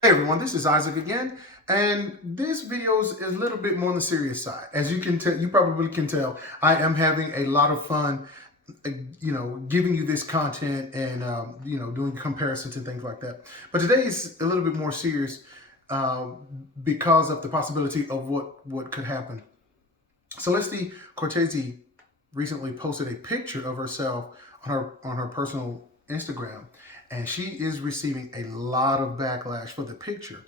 Hey everyone, this is Isaac again, and this video is a little bit more on the serious side. As you can tell, you probably can tell, I am having a lot of fun, giving you this content and doing comparisons and things like that. But today is a little bit more serious because of the possibility of what could happen. Celeste Cortesi recently posted a picture of herself on her personal Instagram, and she is receiving a lot of backlash for the picture.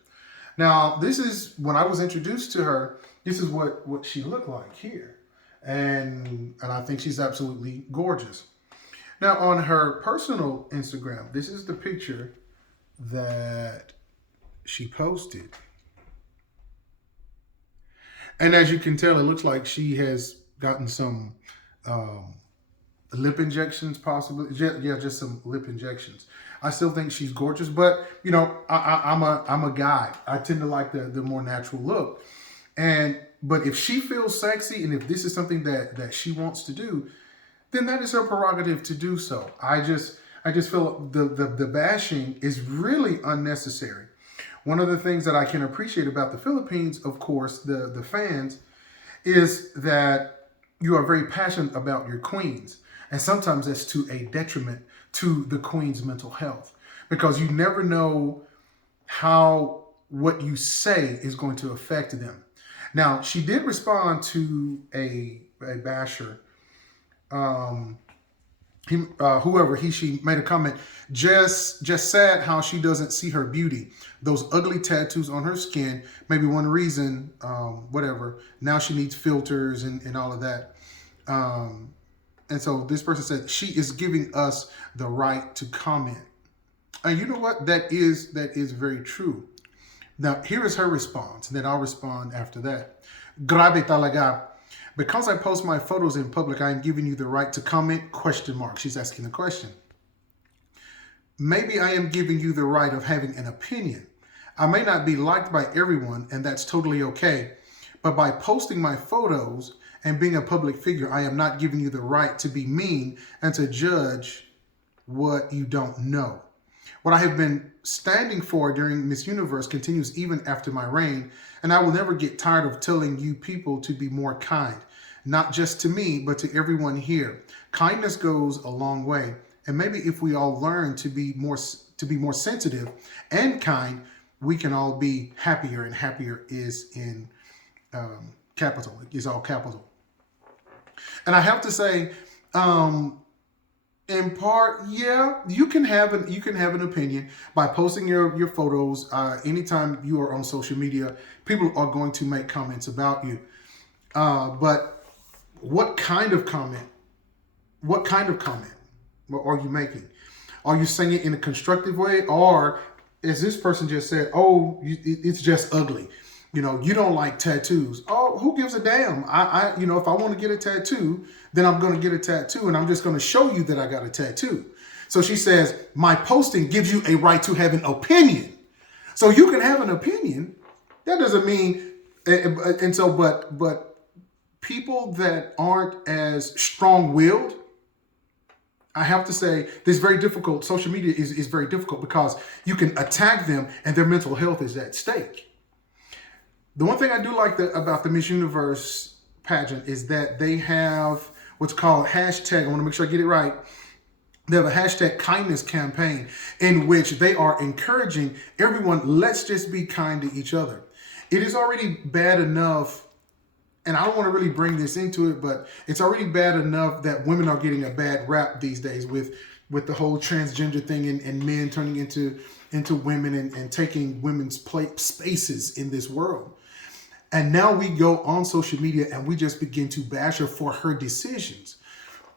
Now, this is when I was introduced to her. This is what she looked like here, and I think she's absolutely gorgeous. Now, on her personal Instagram, this is the picture that she posted. And as you can tell, it looks like she has gotten some um, lip injections, possibly. Just some lip injections. I still think she's gorgeous, but I'm a guy. I tend to like the more natural look. But if she feels sexy and if this is something that she wants to do, then that is her prerogative to do so. I just feel the bashing is really unnecessary. One of the things that I can appreciate about the Philippines, of course, the fans, is that you are very passionate about your queens. And sometimes that's to a detriment to the queen's mental health because you never know how what you say is going to affect them. Now, she did respond to a basher. Um, Whoever she made a comment, just sad how she doesn't see her beauty. Those ugly tattoos on her skin, maybe one reason, whatever. Now she needs filters and all of that. Um, and so this person said she is giving us the right to comment. And you know what? That is very true. Now here is her response, and then I'll respond after that. Grabe talaga. Because I post my photos in public, I am giving you the right to comment, question mark. She's asking the question. Maybe I am giving you the right of having an opinion. I may not be liked by everyone, and that's totally okay. But by posting my photos and being a public figure, I am not giving you the right to be mean and to judge what you don't know. What I have been standing for during Miss Universe continues even after my reign, and I will never get tired of telling you people to be more kind, not just to me, but to everyone here. Kindness goes a long way, and maybe if we all learn to be more sensitive and kind, we can all be happier, and happier is in capital. It's all capital. And I have to say, in part, yeah, you can have an opinion by posting your photos. Anytime you are on social media, people are going to make comments about you. But what kind of comment? What kind of comment are you making? Are you saying it in a constructive way, or as this person just said, "Oh, it's just ugly"? You don't like tattoos. Oh, who gives a damn? If I want to get a tattoo, then I'm going to get a tattoo, and I'm just going to show you that I got a tattoo. So she says, my posting gives you a right to have an opinion. So you can have an opinion. That doesn't mean, and so, but people that aren't as strong-willed, I have to say, this is very difficult. Social media is very difficult because you can attack them, and their mental health is at stake. The one thing I do like about the Miss Universe pageant is that they have what's called hashtag. I want to make sure I get it right. They have a hashtag kindness campaign in which they are encouraging everyone, let's just be kind to each other. It is already bad enough, and I don't want to really bring this into it, but it's already bad enough that women are getting a bad rap these days with the whole transgender thing and men turning into women and taking women's spaces in this world. And now we go on social media and we just begin to bash her for her decisions.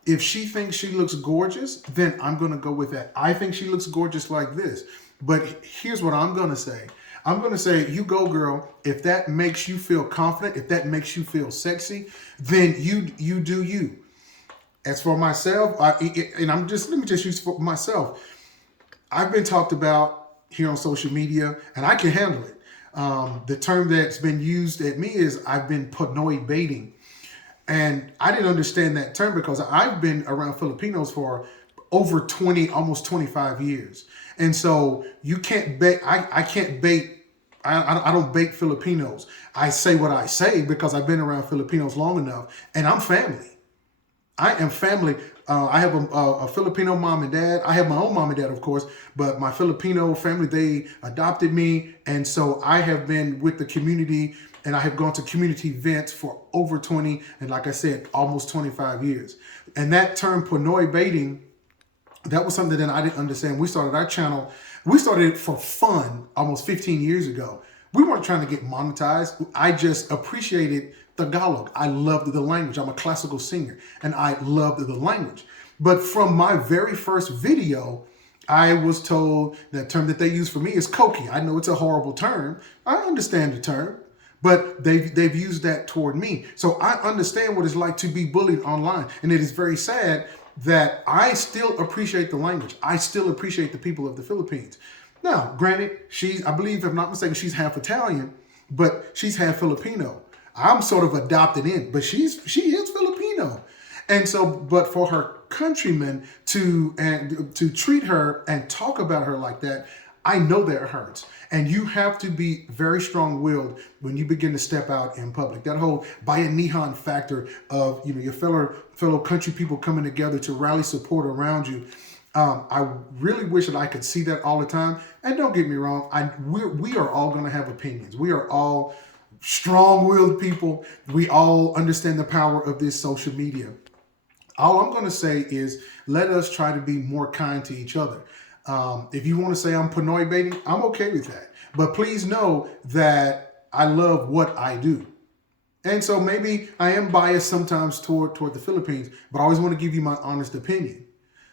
If she thinks she looks gorgeous, then I'm going to go with that. I think she looks gorgeous like this. But here's what I'm going to say. I'm going to say, you go, girl. If that makes you feel confident, if that makes you feel sexy, then you do you. As for myself, let me just use for myself. I've been talked about here on social media, and I can handle it. The term that's been used at me is I've been Pinoy Baiting. And I didn't understand that term because I've been around Filipinos for over 20, almost 25 years. And so you can't bait. I can't bait. I don't bait Filipinos. I say what I say because I've been around Filipinos long enough, and I'm family. I am family. I have a Filipino mom and dad. I have my own mom and dad, of course, but my Filipino family, they adopted me. And so I have been with the community, and I have gone to community events for over 20, and like I said, almost 25 years. And that term Pinoy Baiting, that was something that I didn't understand. We started our channel. We started it for fun almost 15 years ago. We weren't trying to get monetized. I just appreciated Tagalog. I loved the language. I'm a classical singer, and I loved the language. But from my very first video, I was told that term that they use for me is koki. I know it's a horrible term. I understand the term, but they've used that toward me. So I understand what it's like to be bullied online. And it is very sad that I still appreciate the language. I still appreciate the people of the Philippines. Now, granted, I believe, if I'm not mistaken, she's half Italian, but she's half Filipino. I'm sort of adopted in, but she is Filipino. And so, but for her countrymen to treat her and talk about her like that, I know that hurts. And you have to be very strong-willed when you begin to step out in public. That whole bayanihan factor of, your fellow country people coming together to rally support around you. I really wish that I could see that all the time. And don't get me wrong, we are all going to have opinions. We are all strong-willed people. We all understand the power of this social media. All I'm going to say is let us try to be more kind to each other. If you want to say I'm Pinoy baiting, I'm okay with that. But please know that I love what I do. And so maybe I am biased sometimes toward the Philippines, but I always want to give you my honest opinion.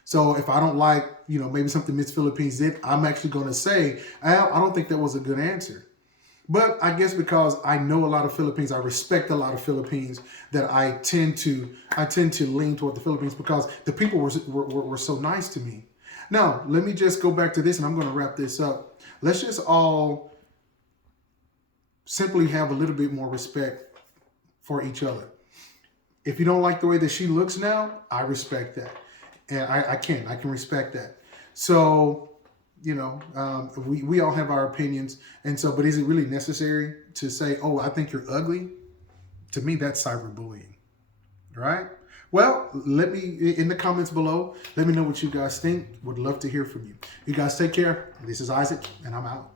So if I don't like, maybe something Miss Philippines did, I'm actually going to say, I don't think that was a good answer. But I guess because I know a lot of Philippines, I respect a lot of Philippines, that I tend to lean toward the Philippines because the people were so nice to me. Now, let me just go back to this, and I'm going to wrap this up. Let's just all simply have a little bit more respect for each other. If you don't like the way that she looks now, I respect that. And I can respect that. So, we all have our opinions. And so, but is it really necessary to say, oh, I think you're ugly? To me, that's cyberbullying, right? Well, let me, in the comments below, let me know what you guys think. Would love to hear from you. You guys take care. This is Isaac, and I'm out.